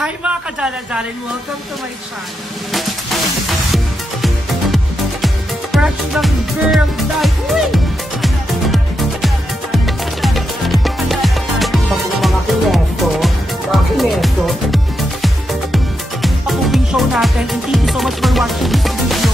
Hi mga kadala-dalan, welcome to my channel. Fresh ng girl night. Mga kineto. Pag-cooking show natin, and thank you so much for watching this video.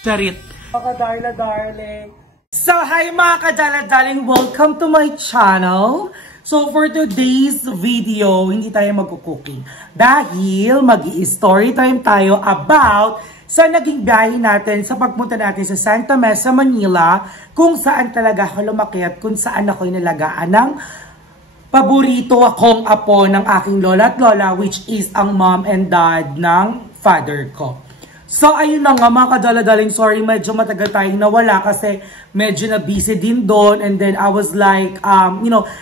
Charit. Mga darling. So, hi mga kadala-daling, welcome to my channel. So, for today's video, hindi tayo mag-cooking. Dahil mag-i-story time tayo about sa naging biyahe natin sa pagpunta natin sa Santa Mesa, Manila, kung saan talaga ako lumaki at kung saan ako'y nalagaan ng paborito akong apo ng aking lola at lola, which is ang mom and dad ng father ko. So, ayun na nga mga kadala-daling, sorry, medyo matagal tayong nawala kasi medyo na busy din doon. And then I was like,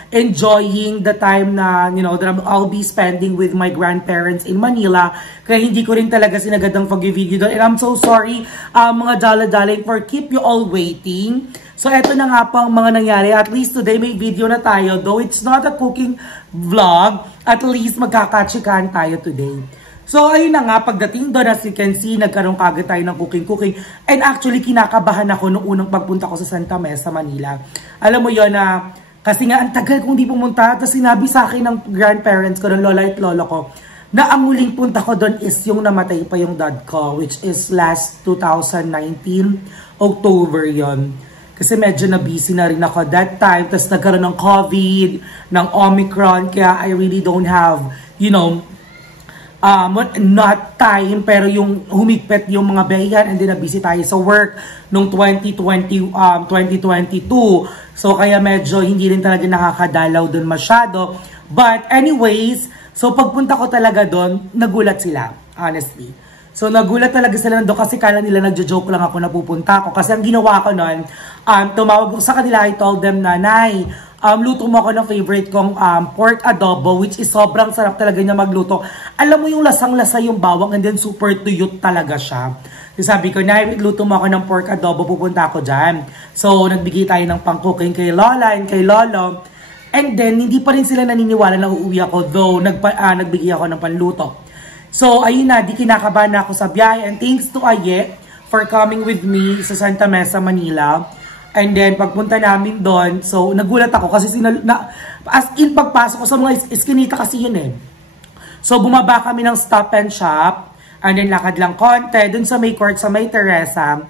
enjoying the time na, that I'll be spending with my grandparents in Manila. Kaya hindi ko rin talaga sinagad ang pag-video doon. And I'm so sorry, mga dala-daling, for keep you all waiting. So, eto na nga po ang mga nangyari. At least today may video na tayo. Though it's not a cooking vlog, at least magkakatsikan tayo today. So, ayun na nga, pagdating doon, as you can see, nagkaroon kagad tayo ng cooking. And actually, kinakabahan ako nung unang pagpunta ko sa Santa Mesa, Manila. Alam mo yon na, kasi nga, ang tagal kong di pumunta, tapos sinabi sa akin ng grandparents ko, ng lola at lolo ko, na ang muling punta ko doon is yung namatay pa yung dad ko, which is last 2019, October yon. Kasi medyo na busy na rin ako that time, tapos nagkaroon ng COVID, ng Omicron, kaya I really don't have, not time, pero yung humigpit yung mga bayan, and then na-busy tayo sa work nung 2022. So, kaya medyo hindi rin talaga nakakadalaw doon masyado. But anyways, so pagpunta ko talaga doon, nagulat sila, honestly. So, nagulat talaga sila doon kasi kala nila nagjo-joke lang ako na pupunta ako. Kasi ang ginawa ko noon, tumawag ko sa kanila, I told them na, Nay, luto mo ako ng favorite kong pork adobo, which is sobrang sarap talaga niya magluto. Alam mo yung lasang-lasa yung bawang and then super tuyot talaga siya. So, sabi ko, Nay, luto mo ako ng pork adobo, pupunta ako dyan. So, nagbigay tayo ng pang-cooking kay Lola and kay Lolo. And then, hindi pa rin sila naniniwala na uuwi ako, though nagbigay ako ng panluto. So, ayun na, di kinakabahan na ako sa biyahe. And thanks to Aye for coming with me sa Santa Mesa, Manila. And then, pagpunta namin doon, so, nagulat ako kasi as in, pagpasok ko sa mga iskinita kasi yun eh. So, bumaba kami ng Stop and Shop, and then lakad lang konti. Doon sa may court, sa may Teresa,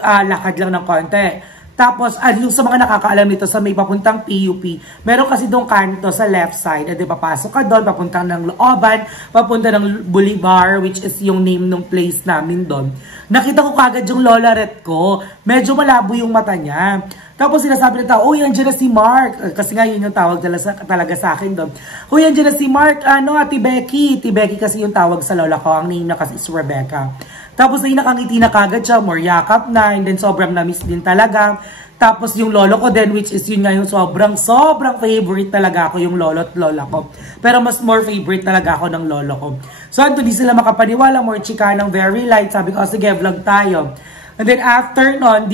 lakad lang ng konti. Tapos, yung sa mga nakakaalam nito, sa may papuntang PUP, meron kasi doon kanto sa left side. At papasok ka doon, papuntang ng Looban, papunta ng Bolivar, which is yung name ng place namin doon. Nakita ko kagad yung Lola Ret ko. Medyo malabo yung mata niya. Tapos sinasabi ng tao, uy, andyan na si Mark. Kasi nga yun yung tawag talaga sa akin doon. Uy, andyan na si Mark, Ate Becky. Ate Becky kasi yung tawag sa lola ko. Ang name na kasi is Rebecca. Tapos ay nakangiti na kagad siya, more yakap na, and then sobrang na-miss din talaga. Tapos yung lolo ko din, which is yun nga yung sobrang favorite talaga ako yung lolo at lola ko. Pero mas more favorite talaga ako ng lolo ko. So, ito di sila makapaniwala, more chika ng very light. Sabi ko, sige, vlog tayo. And then after nun,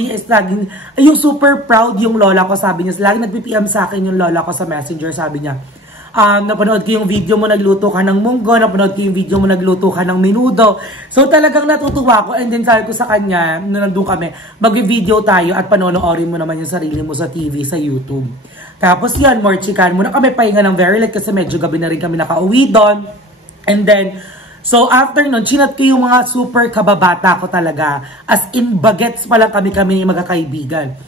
yung super proud yung lola ko, sabi niya, lagi nagpi-PM sa akin yung lola ko sa messenger, sabi niya, napanood ko yung video mo, nagluto ka ng munggo, napanood ko yung video mo, nagluto ka ng menudo. So talagang natutuwa ko, and then sabi ko sa kanya, nung nandun kami, mag-video tayo at panonoorin mo naman yung sarili mo sa TV, sa YouTube. Tapos yan, more chikan muna kami, pahinga ng very late kasi medyo gabi na rin kami nakauwi doon. And then, so after nun, chinat ko yung mga super kababata ko talaga. As in, bagets pa lang kami magkakaibigan.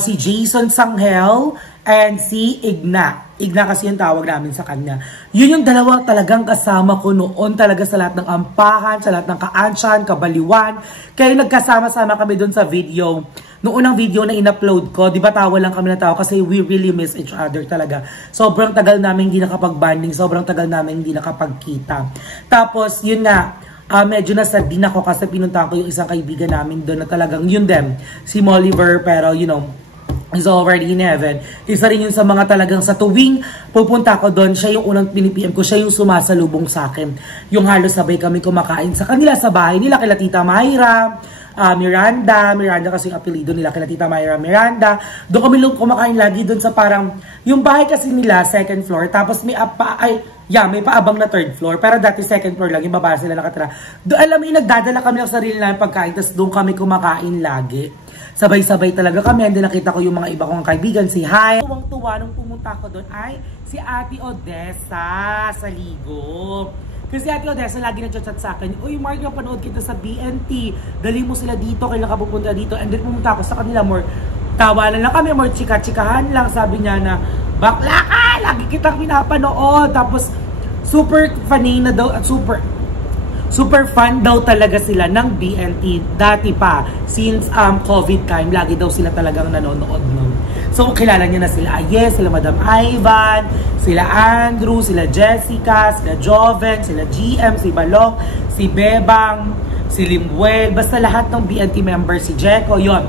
Si Jason Sanghel and si Igna. Igna kasi yung tawag namin sa kanya. Yun yung dalawa talagang kasama ko noon talaga sa lahat ng ampahan, sa lahat ng kaansyan, kabaliwan. Kaya nagkasama-sama kami doon sa video. Noong unang video na in-upload ko, di ba tawa lang kami na tawa kasi we really miss each other talaga. Sobrang tagal namin hindi nakapag-banding, sobrang tagal namin hindi nakapagkita. Tapos, yun na, medyo nasad din ako kasi pinuntahan ko yung isang kaibigan namin doon na talagang yun din, si Molliver, pero is already in heaven. Isa rin yun sa mga talagang sa tuwing pupunta ko doon, siya yung unang pinipm ko, siya yung sumasalubong sa akin. Yung halos sabay kami kumakain sa kanila sa bahay nila, kila Tita Mayra, Miranda. Miranda kasi yung apelido nila kila Tita Myra Miranda. Doon kami kumakain lagi doon sa parang, yung bahay kasi nila, second floor. Tapos may may paabang na third floor. Pero dati second floor lang, yung baba sila nakatira. Alam mo, nagdadala kami ng sarili namin pagkain. Tapos doon kami kumakain lagi. Sabay-sabay talaga kami. And then nakita ko yung mga iba kong kaibigan. Si Hi. Tuwang-tuwa nung pumunta ko doon ay si Ate Odessa sa Ligo. Kasi Ate Odessa lagi nag-chat sa akin, uy Mark, napanood kita sa BNT. Dali mo sila dito, kailan ka pupunta dito. And then pumunta ako sa kanila, more tawanan lang kami, more chika-chikahan lang. Sabi niya na, bakla ka! Lagi kitang pinapanood. Tapos, super funny na daw at super fun daw talaga sila ng BNT. Dati pa, since COVID time, lagi daw sila talagang nanonood nun. So, kilala niya na sila Ayes, sila Madam Ivan, sila Andrew, sila Jessica, sila Joven, sila GM, si Balong, si Bebang, si Limbuel, basta lahat ng BNT members, si Jeko, yon.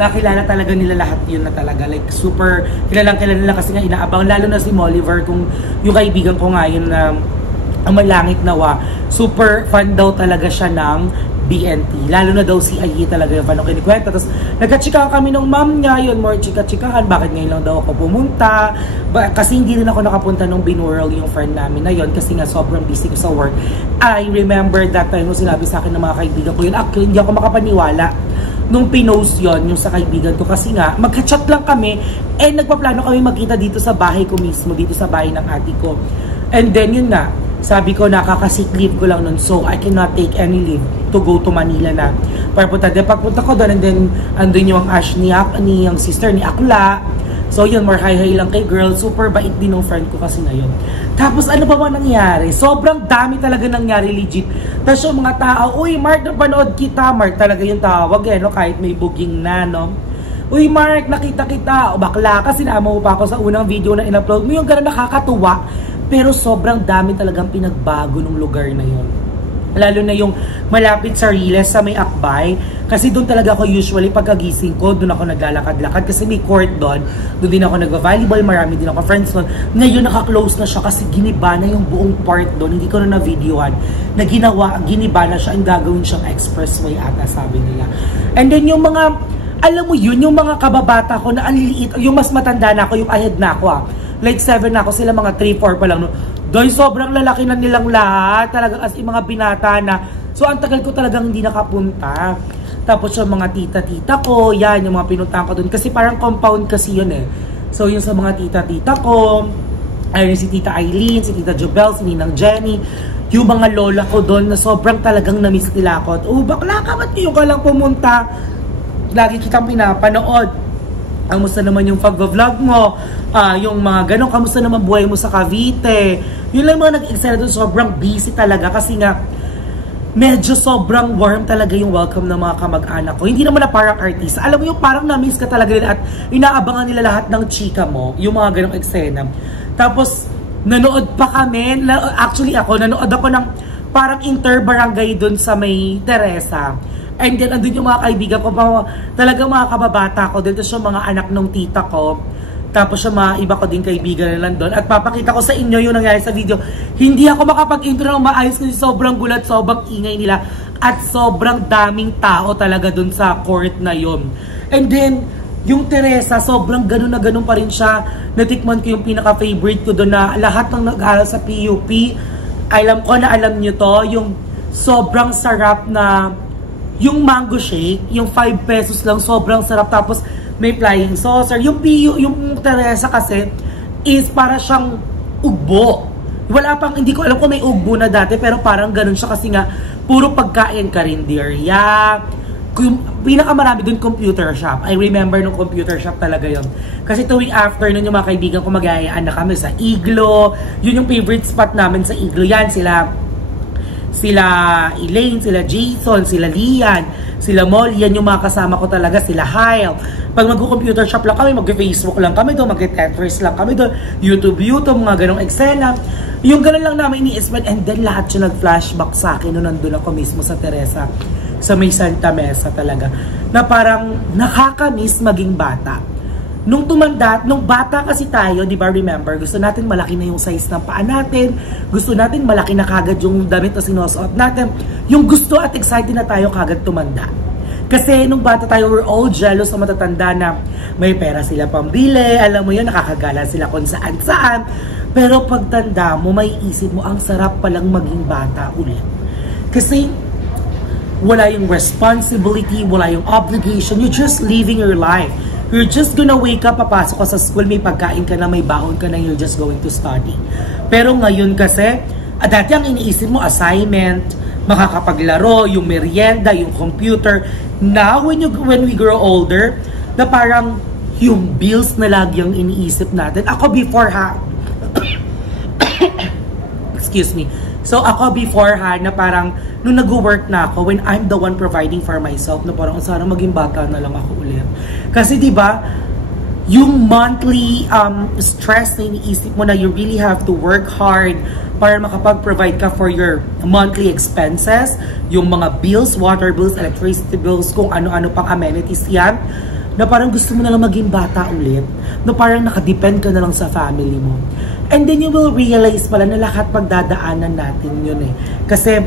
Nakilala talaga nila lahat yun na talaga. Like, super, kilala nila kasi nga inaabang. Lalo na si Molliver, kung yung kaibigan ko nga yun na ang malangit nawa, super fun daw talaga siya ng BNT. Lalo na daw si Ayi talaga yung fan ng kinikwenta. Tapos, nagkatsikahan kami ng mom niya, yun, more chika-chikahan. Bakit ngayon lang daw ako pumunta? Kasi hindi rin ako nakapunta nung binurl yung friend namin na yun. Kasi nga, sobrang busy ko sa work. I remember that time nung sinabi sa akin ng mga kaibigan ko yun. Actually, hindi ako makapaniwala nung pinost yon yung sa kaibigan ko. Kasi nga, magka-chat lang kami. And nagpaplano kami magkita dito sa bahay ko mismo. Dito sa bahay ng ate ko. And then, yun nga. Sabi ko, nakaka-sick leave ko lang nun. So, I cannot take any leave to go to Manila na. Pagpunta ko doon, and then, andun yung Ash ni yung sister ni Akla. So, yun, more hi-hi lang kay girl. Super bait din ng friend ko kasi na yun. Tapos, ano ba nangyari? Sobrang dami talaga nangyari, legit. Tapos yung mga tao, uy, Mark, napanood kita. Mark talaga yung tawag, no? Kahit may booking na, no? Uy, Mark, nakita kita. O, bakla ka, sinama mo pa ako sa unang video na in-upload mo. Yung gano'n nakakatuwa. Pero sobrang dami talagang pinagbago ng lugar na yun. Lalo na yung malapit sa Riles, sa may Akbay. Kasi doon talaga ako usually pagkagising ko, doon ako naglalakad-lakad. Kasi may court doon. Doon din ako nag-volleyball, marami din ako friends doon. Ngayon naka-close na siya kasi giniba na yung buong part doon. Hindi ko na na-videohan. Na giniba na siya ang gagawin siyang expressway ata, sabi nila. And then yung mga, alam mo yun, yung mga kababata ko na ang liliit, yung mas matanda na ako, yung ahead na ako like 7 na ako, sila mga 3-4 pa lang. No? Doy, sobrang lalaki na nilang lahat. Talagang as in mga binata na. So, ang tagal ko talagang hindi nakapunta. Tapos yung mga tita-tita ko, yan, yung mga pinuntahan ko dun. Kasi parang compound kasi yun eh. So, yung sa mga tita-tita ko, ayun si Tita Eileen, si Tita Jobel, si Ninang Jenny, yung mga lola ko doon na sobrang talagang na-miss nila ako. Oh, bakla ka, ba't ngayon ka lang pumunta? Lagi kitang pinapanood. Kamusta naman yung pag-vlog mo? Yung mga ganun, kamusta naman buhay mo sa Cavite? Yun lang mga nag-excel doon, sobrang busy talaga kasi nga medyo sobrang warm talaga yung welcome ng mga kamag-anak ko. Hindi naman na parang artist. Alam mo yung parang na-miss ka talaga nila at inaabangan nila lahat ng chika mo, yung mga ganong eksena. Tapos, nanood pa kami. Actually nanood ako ng parang inter-barangay doon sa may Teresa. And then, andun yung mga kaibigan ko, talaga mga kababata ko, dito yung mga anak ng tita ko. Tapos yung mga iba ko din kaibigan na lang doon. At papakita ko sa inyo yung nangyari sa video. Hindi ako makapag-intro ng maayos kasi sobrang gulat, sobrang ingay nila. At sobrang daming tao talaga doon sa court na yun. And then, yung Teresa, sobrang ganun na ganun pa rin siya. Natikman ko yung pinaka-favorite ko doon na lahat ng nag-aaral sa PUP. Alam ko na alam nyo to, yung sobrang sarap na yung mango shake, yung 5 pesos lang, sobrang sarap. Tapos may flying saucer. Yung Teresa kasi is para siyang ugbo. Wala pang, hindi ko alam kung may ugbo na dati, pero parang ganun siya kasi nga puro pagkain, karinderya. Pinakamarami dun computer shop. I remember nung computer shop talaga yon. Kasi tuwing afternoon yung mga kaibigan ko mag-aayaan na kami sa Iglo. Yun yung favorite spot namin sa Iglo. Yan sila Elaine, sila Jason, sila Lian, sila Molly, yan yung mga kasama ko talaga, sila Hyle. Pag mag-computer shop lang kami, mag-Facebook lang kami doon, mag-Tetris lang kami doon, YouTube, mga ganong eksena. Yung ganon lang namin ini-spend, and then lahat siya nag-flashback sa akin nung nandun ako mismo sa Teresa, sa may Santa Mesa talaga, na parang nakaka-miss maging bata. Nung bata kasi tayo, di ba, remember, gusto natin malaki na yung size ng paa natin, gusto natin malaki na kagad yung damit na sinusuot natin, yung gusto at excited na tayo kagad tumanda. Kasi nung bata tayo, we're all jealous sa matatanda na may pera sila pambili, alam mo yun, nakakagala sila kung saan-saan. Pero pagtanda mo, may isip mo, ang sarap palang maging bata ulit. Kasi wala yung responsibility, wala yung obligation, you're just living your life. You're just gonna wake up, papasok ka sa school, may pagkain ka na, may baon ka na, you're just going to study. Pero ngayon kasi, dati ang iniisip mo, assignment, makakapaglaro, yung merienda, yung computer. Now, when we grow older, na parang yung bills na lagi ang iniisip natin. Ako before excuse me. So ako before na parang nung nag-work na ako, when I'm the one providing for myself, na parang sana maging bata na lang ako ulit. Kasi 'di ba, yung monthly stress na iniisip mo na you really have to work hard para makapag-provide ka for your monthly expenses, yung mga bills, water bills, electricity bills, kung ano-ano pang amenities yan, na parang gusto mo na lang maging bata ulit, na parang nakadepend ka na lang sa family mo. And then you will realize pala na lahat pagdadaanan natin yun eh. Kasi,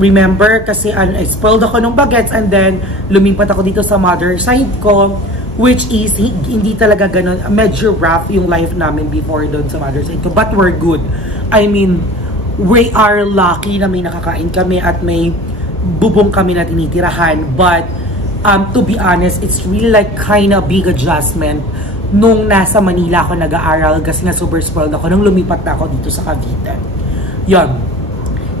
remember, kasi spoiled ako ng bagets and then lumipat ako dito sa mother side ko, which is, hindi talaga ganun, medyo rough yung life namin before doon sa mother side ko. But we're good. I mean, we are lucky na may nakakain kami at may bubong kami na tinitirahan. But, to be honest, it's really like kind of big adjustment nung nasa Manila ako nag-aaral kasi nga super spoiled ako nung lumipat na ako dito sa Cavite. Yon.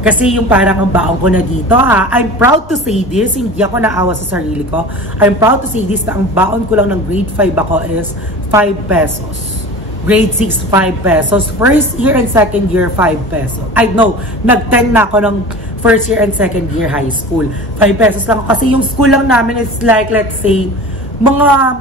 Kasi yung parang ang baon ko na dito, I'm proud to say this, hindi ako naawa sa sarili ko. I'm proud to say this na ang baon ko lang ng grade 5 ako is 5 pesos. Grade 6, 5 pesos. First year and second year, 5 pesos. I know, nag-10 na ako ng first year and second year high school. 5 pesos lang ako. Kasi yung school lang namin is like, let's say, mga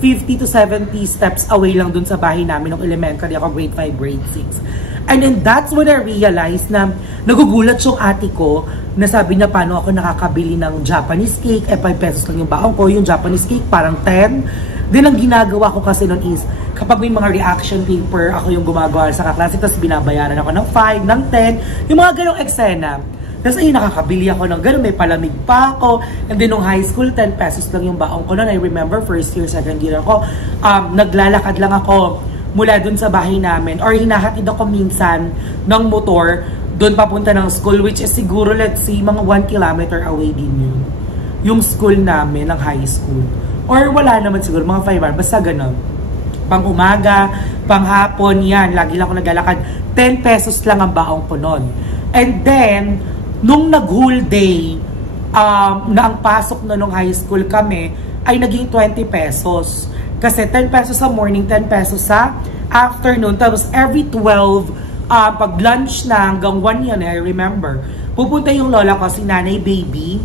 50 to 70 steps away lang dun sa bahay namin ng elementary ako, grade 5, grade 6. And then that's when I realized na nagugulat yung ate ko na sabi niya paano ako nakakabili ng Japanese cake. 5 pesos lang yung baon ko. Yung Japanese cake parang 10. Then ang ginagawa ko kasi nun is kapag may mga reaction paper, ako yung gumagawa sa kaklase, tapos binabayaran ako ng 5, ng 10. Yung mga ganong eksena. Tapos ayun, nakakabili ako ng gano'n, may palamig pa ako. And then nung high school, 10 pesos lang yung baon ko nun. I remember, first year, second year ako, naglalakad lang ako mula dun sa bahay namin. Or hinahatid ako minsan ng motor dun papunta ng school, which is siguro, let's say, mga 1 kilometer away din yun. Yung school namin, ng high school. Or wala naman siguro, mga 5 hours, basta gano'n. Pang umaga, pang hapon, yan, lagi lang ako naglalakad. 10 pesos lang ang baon ko nun. And then, nung nag-whole day, na ang pasok na nung high school kami, ay naging 20 pesos. Kasi 10 pesos sa morning, 10 pesos sa afternoon. Tapos every 12, pag lunch na hanggang 1 yan, I remember, pupunta yung lola ko, si Nanay Baby,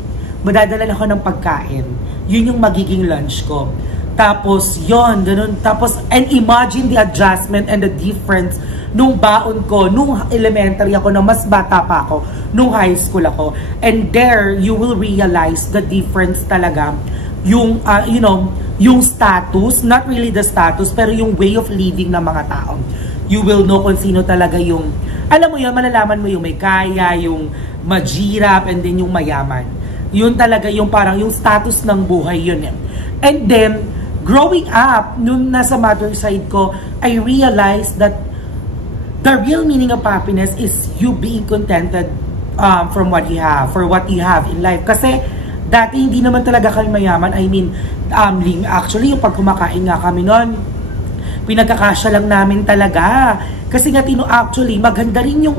madadala ako ng pagkain. Yun yung magiging lunch ko. Tapos, yon ganun. Tapos, and imagine the adjustment and the difference nung baon ko, nung elementary ako, na mas bata pa ako, nung high school ako. And there, you will realize the difference talaga. Yung, you know, yung status, not really the status, pero yung way of living ng mga tao. You will know kung sino talaga yung, alam mo yun, malalaman mo yung may kaya, yung majirap, and then yung mayaman. Yun talaga yung parang yung status ng buhay yun eh. And then, growing up, nung nasa mother side ko, I realized that the real meaning of happiness is you being contented from what you have, for what you have in life. Kasi dati hindi naman talaga kami mayaman. I mean, actually, yung pag kumakain nga kami noon, pinagkakasya lang namin talaga. Kasi nga, actually, maganda rin yung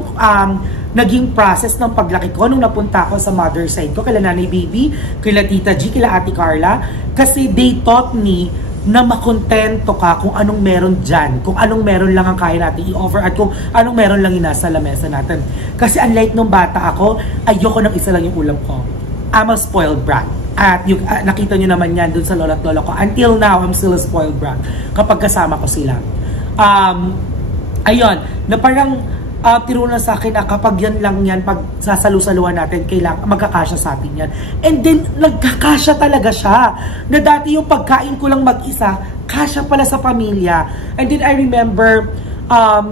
naging process ng paglaki ko nung napunta ako sa mother side ko, kila Nanay Baby, kila Tita G, kila Ate Carla. Kasi they taught me na makontento ka kung anong meron dyan, kung anong meron lang ang kaya natin i-offer, at kung anong meron lang yung nasa lamesa natin. Kasi unlike nung bata ako, ayoko ng isa lang yung ulam ko. I'm a spoiled brat. At yung, nakita nyo naman yan dun sa lola at lola ko. Until now, I'm still a spoiled brat kapag kasama ko sila. Ayun, na parang tiro na sa akin na kapag yan lang yan, pag sasalu-saluan natin, kailangan magkakasya sa atin yan. And then, nagkakasya talaga siya. Na dati yung pagkain ko lang mag-isa, kasya pala sa pamilya. And then I remember,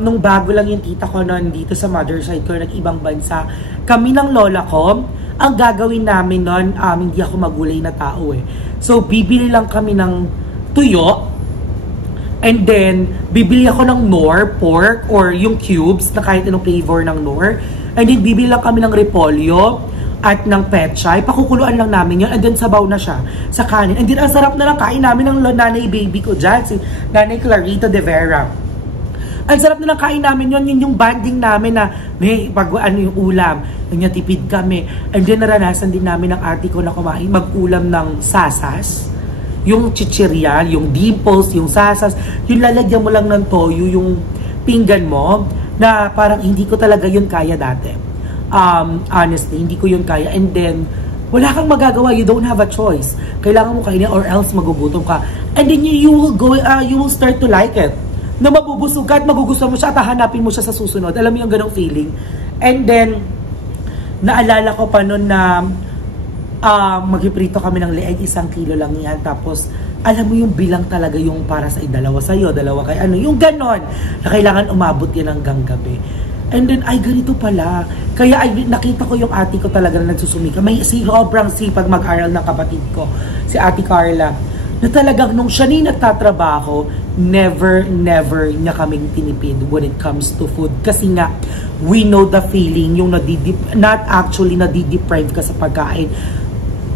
nung bago lang yung tita ko noon dito sa mother side ko, nag-ibang bansa, kami ng lola ko, ang gagawin namin noon, hindi ako magulay na tao eh. So, bibili lang kami ng tuyo, and then, bibili ako ng Knorr, pork, or yung cubes, na kahit anong flavor ng Knorr, and then, bibili lang kami ng repolyo, at ng pechay, pakukuluan lang namin yun, and then sabaw na siya sa kanin. And then, ang sarap na lang kain namin ng nanay baby ko dyan, si Nanay Clarita de Vera. Ang sarap na lang kain namin yun yung banding namin na may pag ano yung ulam, tipid kami. And then naranasan din namin ng ate ko na kumain, mag-ulam ng sasas, yung chichirya, yung dimples, yung sasas, yung lalagyan mo lang ng toyo, yung pinggan mo, na parang hindi ko talaga yun kaya dati. Honestly, hindi ko yun kaya. And then, wala kang magagawa, you don't have a choice. Kailangan mo kainin or else magugutom ka. And then you will start to like it. Na mabubusog ka at magugustuhan mo siya at hahanapin mo siya sa susunod. Alam mo yung ganong feeling. And then, naalala ko pa noon na magpiprito kami ng leeg, 1 kilo lang yan. Tapos, alam mo yung bilang talaga yung para sa dalawa sa'yo, dalawa kay ano. Yung ganon, na kailangan umabot yan hanggang gabi. And then, ay ganito pala. Kaya nakita ko yung ate ko talaga na nagsusumika. May sobrang sipag mag-aral ng kapatid ko, si Ate Carla. Na talagang nung siya na nagtatrabaho, never niya kaming tinipid when it comes to food. Kasi nga, we know the feeling, yung not actually nadideprive ka sa pagkain,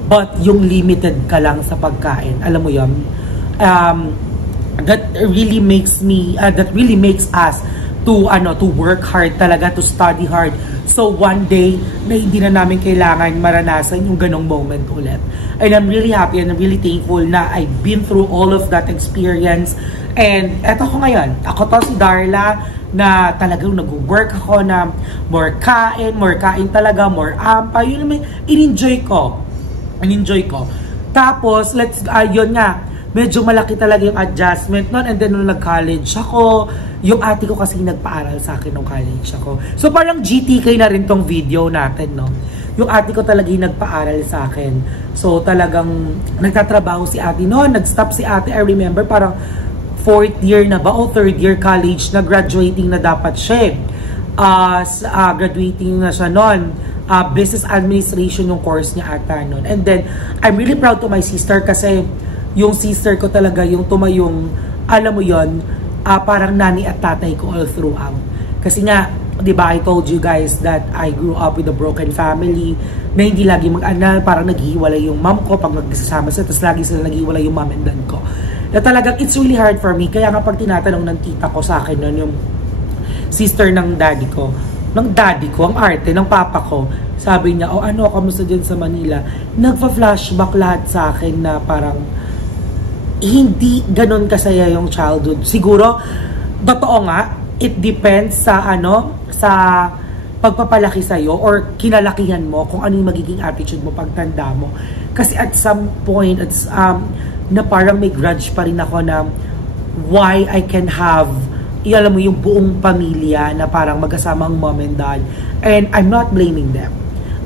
but yung limited ka lang sa pagkain. Alam mo yun? That really makes us to work hard talaga, to study hard. So one day, na hindi na namin kailangan maranasan yung ganong moment ulit. And I'm really happy and I'm really thankful na I've been through all of that experience. And eto ko ngayon, ako to si Darla, na talagang nag-work ako na more kain talaga, more ampa. Yun naman, in-enjoy ko. Tapos, yun nga, medyo malaki talaga yung adjustment nun. And then, nung nag-college ako, yung ate ko kasi nagpaaral sa akin nung college ako. So, parang GTK na rin tong video natin, no? Yung ate ko talaga yung nagpaaral sa akin. So, talagang nagtatrabaho si ate noon. Nag-stop si ate, I remember, parang 4th year na ba o 3rd year college na, graduating na dapat siya. Graduating na siya noon. Business administration yung course niya ata noon. And then, I'm really proud to my sister kasi yung sister ko talaga yung tumayong, alam mo yon, parang nani at tatay ko all throughout. Kasi nga, di ba, I told you guys that I grew up with a broken family, na hindi lagi mag-anak, parang naghihiwalay yung mom ko pag nagsasama sila, tapos lagi sila naghihiwalay yung mom and dad ko. Na talagang, it's really hard for me. Kaya nga pag tinatanong ng tita ko sa akin nun, yung sister ng daddy ko, ang arte, ng papa ko, sabi niya, ano, kamusta dyan sa Manila? Nagpa-flashback lahat sa akin na parang, hindi ganon kasaya yung childhood. Siguro, totoo nga, it depends sa sa pagpapalaki sa'yo or kinalakihan mo kung ano yung magiging attitude mo pagtanda mo. Kasi at some point, na parang may grudge pa rin ako na why I can have, alam mo, yung buong pamilya na parang magkasama ang mom and dad. And I'm not blaming them.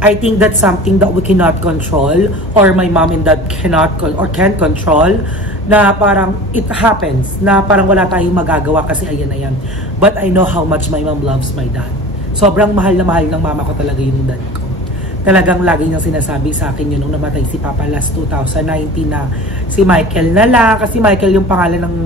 I think that's something that we cannot control or my mom and dad cannot or can't control, na parang it happens, na parang wala tayong magagawa kasi ayan. But I know how much my mom loves my dad. Sobrang mahal na mahal ng mama ko talaga yung dad ko. Talagang lagi niyang sinasabi sa akin yun nung namatay si Papa last 2019 na si Michael na lang, kasi Michael yung pangalan ng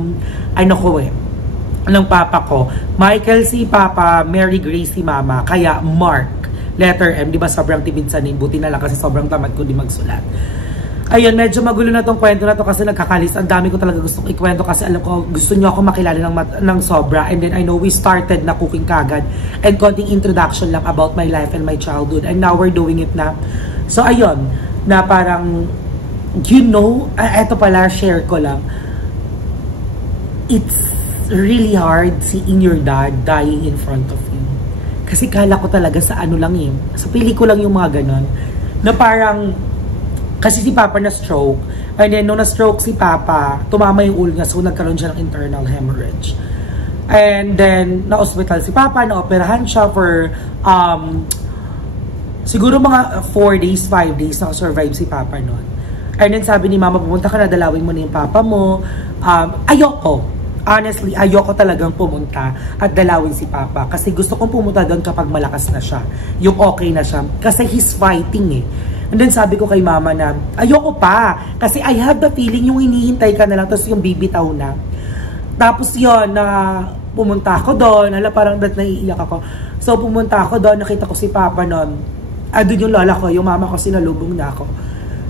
ng papa ko. Michael si Papa, Mary Grace si Mama, kaya Mark, letter M, di ba sobrang tibid sa name, buti na lang kasi sobrang tamad ko di magsulat. Ayun, medyo magulo na tong kwento na to kasi nagkakalis. Ang dami ko talaga gustong ikwento kasi alam ko, gusto nyo ako makilala ng sobra. And then I know we started na cooking kagad and konting introduction lang about my life and my childhood. And now we're doing it na. So ayun, na parang, eto pala, share ko lang. It's really hard seeing your dad dying in front of you. Kasi kala ko talaga sa sa pelikula lang yung mga ganon. Na parang, kasi si Papa na-stroke, and then nung na-stroke si Papa, tumama yung ulo niya, so nagkaroon siya ng internal hemorrhage. And then, na-hospital si Papa, na-operahan siya for, siguro mga 4 days, 5 days, naka-survive si Papa noon. And then sabi ni Mama, pumunta ka na, dalawin mo na yung Papa mo. Ayoko. honestly, ayoko talagang pumunta at dalawin si Papa. Kasi gusto kong pumunta doon kapag malakas na siya. Yung okay na siya. Kasi he's fighting eh. And then sabi ko kay Mama na, ayoko pa. Kasi I have the feeling yung hinihintay ka na lang, tapos yung bibitaw na. Tapos yun, pumunta ako doon. Hala, parang naiiyak ako. So pumunta ako doon, nakita ko si Papa noon. Andun yung lola ko, yung mama ko sinalubong na ako.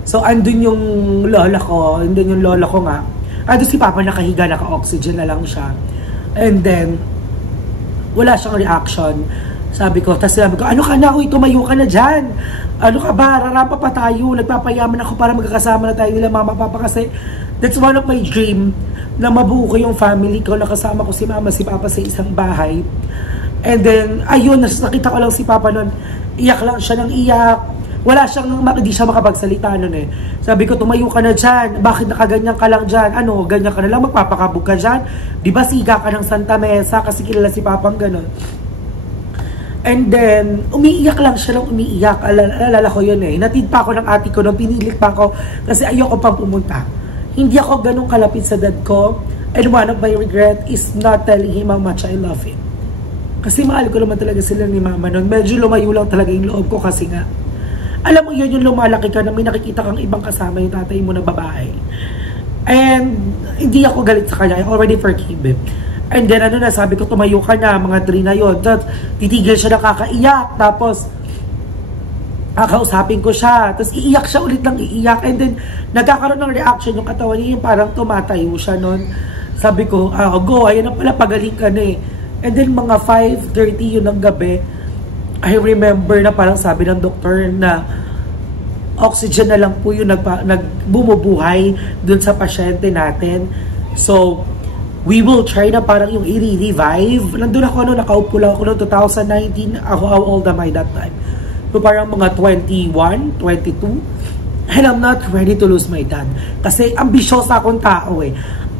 So andun yung lola ko, andun yung lola ko nga. Andun si Papa nakahiga, naka-oxygen na lang siya. And then, wala siyang reaction. Sabi ko, tapos sabi ko, ano ka na? Uy, tumayo ka na dyan. Ano ka ba? Rarapa pa tayo. Nagpapayaman ako para magkakasama na tayo nila Mama, Papa. Kasi that's one of my dream na mabuo ko yung family ko. Nakasama ko si Mama, si Papa sa isang bahay. And then, ayun, nakita ko lang si Papa nun. Iyak lang siya ng iyak. Wala siyang, hindi siya makapagsalita nun eh. Sabi ko, tumayo ka na dyan. Bakit nakaganyan ka lang dyan? Ano, ganyan ka na lang, magpapakabog ka dyan? Di ba siga ka ng Santa Mesa kasi kilala si Papang ganun. And then, umiiyak lang siya lang umiiyak. Alala ko yun eh. Natid pa ako ng ate ko nung pinilit pa ako kasi ayoko pang pumunta. Hindi ako ganun kalapit sa dad ko. And one of my regret is not telling him how much I love him. Kasi mahal ko naman talaga sila ni Mama nun. Medyo lumayo lang talaga yung loob ko kasi nga. Alam mo yun, yung lumalaki ka na may nakikita kang ibang kasama yung tatay mo na babae. And hindi ako galit sa kanya. I already forgave him. And then ano na, sabi ko, tumayo ka na, mga 3 na yun. Tapos titigil siya na kakaiyak. Tapos kakausapin ko siya. Tapos iiyak siya ulit ng iiyak. And then nagkakaroon ng reaction yung katawan niya, yung parang tumatayo siya nun. Sabi ko, go, ayan na pala, pagaling ka na eh. And then mga 5:30 yun ng gabi, I remember na parang sabi ng doktor na oxygen na lang po yung nagbumubuhay dun sa pasyente natin. So, we will try na parang yung i-revive. Nandun ako, nakaupo lang ako noong 2019. How old am I that time? So, parang mga 21, 22. And I'm not ready to lose my dad. Kasi ambisyosa akong tao eh.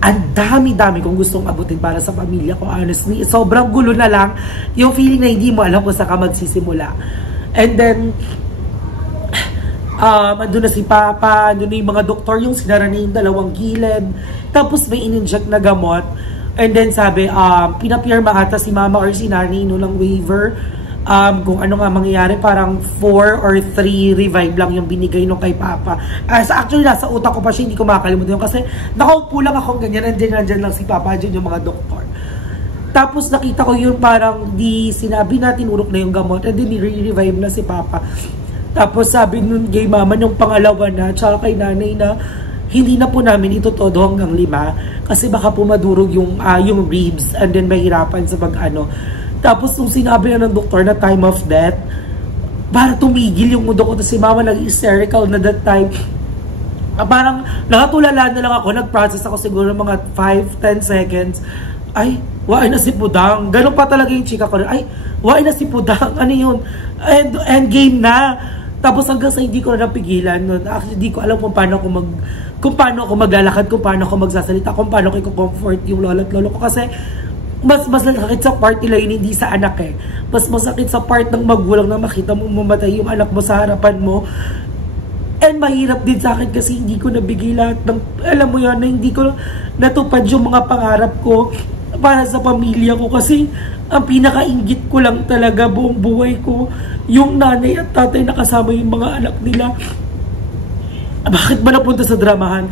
Ang dami-dami kong gustong abutin para sa pamilya ko, honestly. Sobrang gulo na lang yung feeling na hindi mo alam kung saan ka magsisimula. And then, andun na si Papa, andun na yung mga doktor, yung sinara na yung 2 gilid. Tapos may in-inject na gamot. And then sabi, pinapirma ata si Mama or si Nanay no ng waiver. Kung ano nga mangyayari, parang 4 or 3 revive lang yung binigay nung kay Papa. Actually, nasa utak ko pa siya, hindi ko makakalimutan yun. Kasi nakaupo lang akong ganyan, nandyan lang si Papa, dyan yung mga doktor. Tapos nakita ko yun, parang sinabi na, tinurok na yung gamot, and then revive na si Papa. Tapos sabi nun kay Mama, nung pangalawa na, tsaka kay Nanay na, hindi na po namin ito todo hanggang 5, kasi baka po madurog yung ribs, and then mahirapan sa pag-ano. Tapos nung sinabi na ng doktor na time of death, para tumigil yung mundo ko. Tapos si Mama nag-hysterical na that time. Parang nakatulala na lang ako. Nag-process ako siguro mga 5-10 seconds. Ay, waay na si Pudang. Ganun pa talaga yung chika ko. Ay, waay na si Pudang. Ano yun? End game na. Tapos hanggang sa hindi ko na napigilan nun. Actually, hindi ko alam kung paano ako maglalakad, kung paano ako magsasalita, kung paano ko i-comfort yung lola at lolo ko. Kasi mas masakit sa part nila yun, hindi sa anak eh. Mas masakit sa part ng magulang na makita mo mamatay yung anak mo sa harapan mo. And mahirap din sa akin kasi hindi ko nabigay lahat ng, alam mo yun, na hindi ko natupad yung mga pangarap ko para sa pamilya ko. Kasi ang pinaka-inggit ko lang talaga buong buhay ko, yung nanay at tatay na kasama yung mga anak nila. Bakit ba napunta sa dramahan?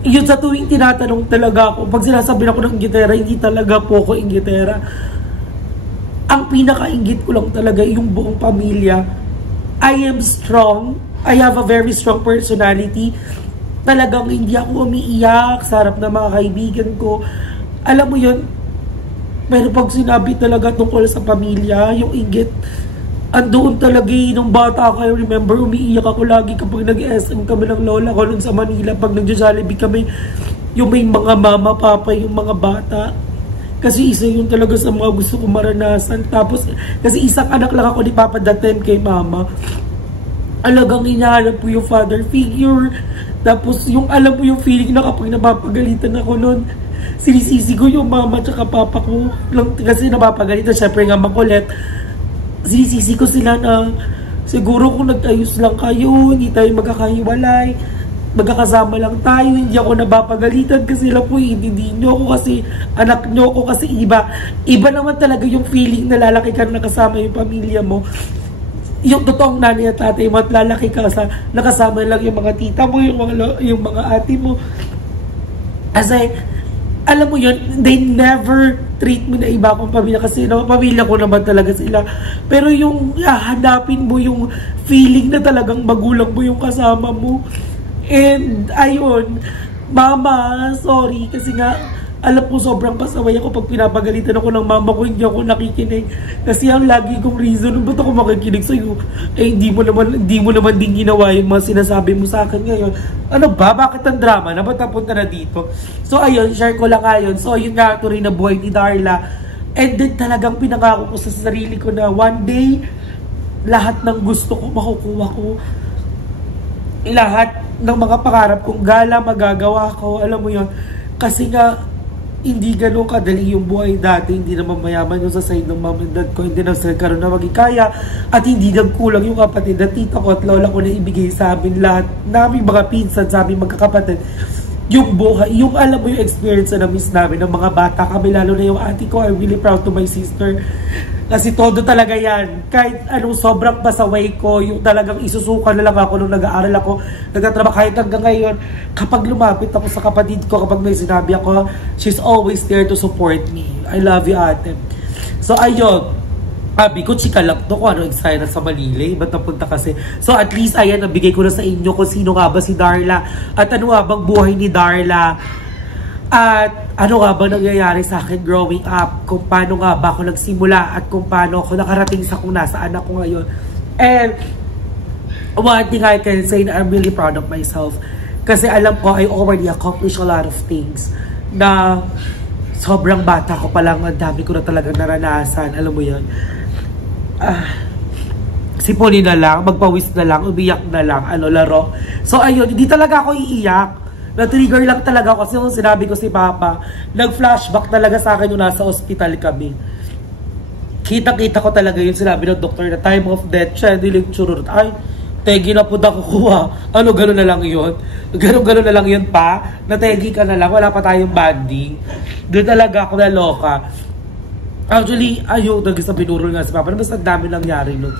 Yun sa tuwing tinatanong talaga ako, pag sinasabi ako ng inggitera, hindi talaga po ako inggitera. Ang pinaka-inggit ko lang talaga yung buong pamilya. I am strong. I have a very strong personality. Talagang hindi ako umiiyak sa harap ng mga kaibigan ko. Alam mo yun, pero pag sinabi talaga tungkol sa pamilya, yung inggit, andoon talaga nung bata ako. I remember, umiiyak ako lagi kapag nag-SM kami ng lola ko nun sa Manila. Pag nag-Jollibee kami, yung may mga mama, papa, yung mga bata. Kasi isa yun talaga sa mga gusto ko maranasan. Tapos, kasi isang anak lang ako ni Papa that time kay Mama. Alagang hinahanap po yung father figure. Tapos, yung alam mo yung feeling na kapag napapagalitan ako nun, sinisisi ko yung mama tsaka papa ko. Kasi napapagalitan, syempre nga makulit. Sinisisi ko sila na siguro kung nag-ayos lang kayo, hindi tayo magkakahiwalay. magkakasama lang tayo, hindi ako napapagalitan kasi lang po, hindi nyo ako kasi anak nyo ako kasi iba naman talaga yung feeling na lalaki ka nakasama yung pamilya mo, yung totoong nanay at tatay mo at lalaki ka sa nakasama lang yung mga tita mo, yung mga ate mo. As alam mo yun, they never treat me na iba akong pamilya kasi pamilya ko naman talaga sila. Pero yung hanapin mo yung feeling na talagang magulang mo yung kasama mo. And ayun, mama, sorry kasi nga alam ko sobrang pasaway ako pag pinapagalitan ako ng mama ko, hindi ako nakikinig. Kasi ang lagi kong reason, ba't ako makikinig sa'yo? Eh, hindi mo naman din ginawa yung mga sinasabi mo sa akin ngayon. Ano ba? Bakit ang drama na? Ba't napunta na dito? So ayun, share ko lang ngayon. So yun nga, ito rin na buhay ni Darla. And then talagang pinangako ko sa sarili ko na one day, lahat ng gusto ko makukuha ko. Lahat ng mga pangarap kong gala magagawa ko, alam mo yun. Kasi nga, hindi ganun kadali yung buhay dati, hindi naman mayaman yung sa side ng mom and dad ko, hindi nagkaroon na maging kaya, at hindi nagkulang yung kapatid at tita ko at lola ko na ibigay sa amin lahat, naming mga pinsan, sa aming magkakapatid, yung buhay, yung alam mo yung experience na na-miss namin ng mga bata kami, lalo na yung auntie ko. I'm really proud to my sister. Kasi todo talaga yan. Kahit anong sobrang pasaway ko, yung talagang isusuka na lang ako nung nag-aaral ako, nagtatrabaho kahit hanggang ngayon, kapag lumapit ako sa kapatid ko, kapag may sinabi ako, she's always there to support me. I love you, ate. So, ayun. Sabi ko, chika lang to kung ano excited sa Manila. Ba't napunta kasi? So, at least, ayan, nabigay ko na sa inyo kung sino nga ba si Darla. At ano nga bang buhay ni Darla. At ano nga ba nangyayari sa akin growing up, kung paano nga ba ako nagsimula at kung paano ako nakarating sa kung nasaan ako ngayon. And one thing I can say na I'm really proud of myself kasi alam ko I already accomplished a lot of things na sobrang bata ko pa lang, ang dami ko na talagang naranasan, alam mo yun. Sipoli na lang, magpawis na lang, umiyak na lang, laro. So ayun, hindi talaga ako iiyak. Na-trigger lang talaga ako kasi yung sinabi ko si Papa, nag-flashback talaga sa akin yung nasa ospital kami. Kita-kita ko talaga yung sinabi ng doktor na time of death, scheduling chururut. Ay, tegi na po na kukuha. Ano, gano'n na lang yun? Gano'n na lang yun pa? Nategi ka na lang, wala pa tayong banding. Doon talaga ako naloka. Actually, ayun, sa binurol nga si Papa. Basta ang dami nangyari nun.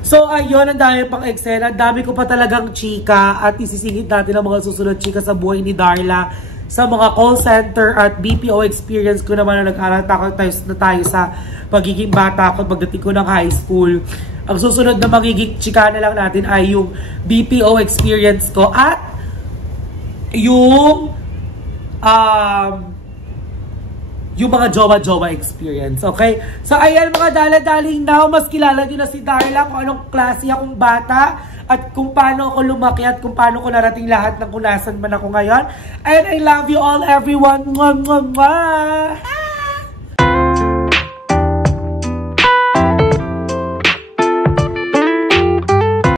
So, ayun, ang dami pang eksena. Ang dami ko pa talagang chika at isisingit natin ang mga susunod chika sa buhay ni Darla. Sa mga call center at BPO experience ko naman na nag-aral na tayo sa pagiging bata ko pagdating ko ng high school. Ang susunod na magiging chika na lang natin ay yung BPO experience ko at yung mga jowa-jowa experience, okay? So, ayan mga dala-daling now, mas kilala nyo na si Darla kung anong klase akong bata at kung paano ako lumaki at kung paano ko narating lahat ng kung nasan man ako ngayon. And I love you all, everyone. Mwah, mwah, mwah.